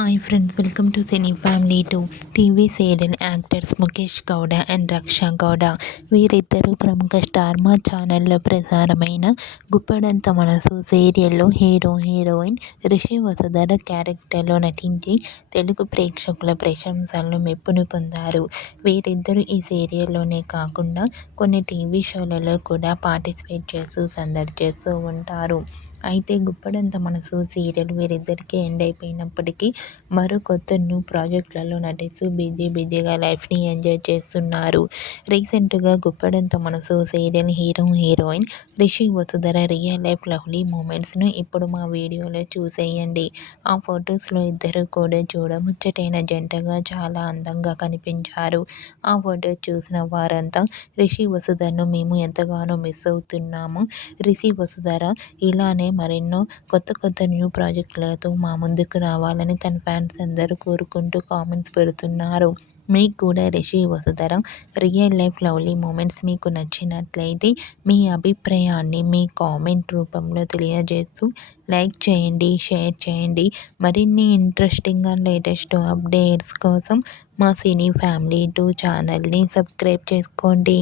Hi friends, welcome to cine family 2. TV serial actors Mukesh Gowda and Raksha Gowda వీరిద్దరూ ప్రముఖ star మా ఛానల్లో ప్రసారమైన గుప్పడంత మనసు సీరియల్లో హీరో హీరోయిన్ రిషి వసుధర క్యారెక్టర్లో నటించి తెలుగు ప్రేక్షకుల ప్రశంసలను మెప్పును పొందారు. వీరిద్దరూ ఈ సీరియల్లోనే కాకుండా కొన్ని టీవీ షోలలో కూడా పార్టిసిపేట్ చేస్తూ సందడి చేస్తూ ఉంటారు. అయితే గుప్పడంత మనసు సీరియల్ వీరిద్దరికీ ఎండ్ అయిపోయినప్పటికీ మరో కొత్త న్యూ ప్రాజెక్టులలో నటిస్తూ బిజీగా లైఫ్ని ఎంజాయ్ చేస్తున్నారు. రీసెంట్గా గుప్పడంత మనసు serial hero heroine Rishi Vasudhara real life lovely మూమెంట్స్ను ఇప్పుడు మా వీడియోలో చూసేయండి. ఆ ఫొటోస్లో ఇద్దరు కూడా చూడముచ్చటైన జంటగా చాలా అందంగా కనిపించారు. ఆ ఫోటో చూసిన వారంతా రిషి వసుధరను మేము ఎంతగానో మిస్ అవుతున్నాము. రిషి వసుధర ఇలానే మరెన్నో కొత్త న్యూ ప్రాజెక్టులతో మా ముందుకు రావాలని తన ఫ్యాన్స్ అందరూ కోరుకుంటూ కామెంట్స్ పెడుతున్నారు. మీకు కూడా Rishi Vasudhara real life lovely moments మీకు నచ్చినట్లయితే మీ అభిప్రాయాన్ని మీ కామెంట్ రూపంలో తెలియజేస్తూ లైక్ చేయండి, షేర్ చేయండి. మరిన్ని ఇంట్రెస్టింగ్ అండ్ లేటెస్ట్ అప్డేట్స్ కోసం మా సినీ ఫ్యామిలీ 2 ఛానల్ని సబ్స్క్రైబ్ చేసుకోండి.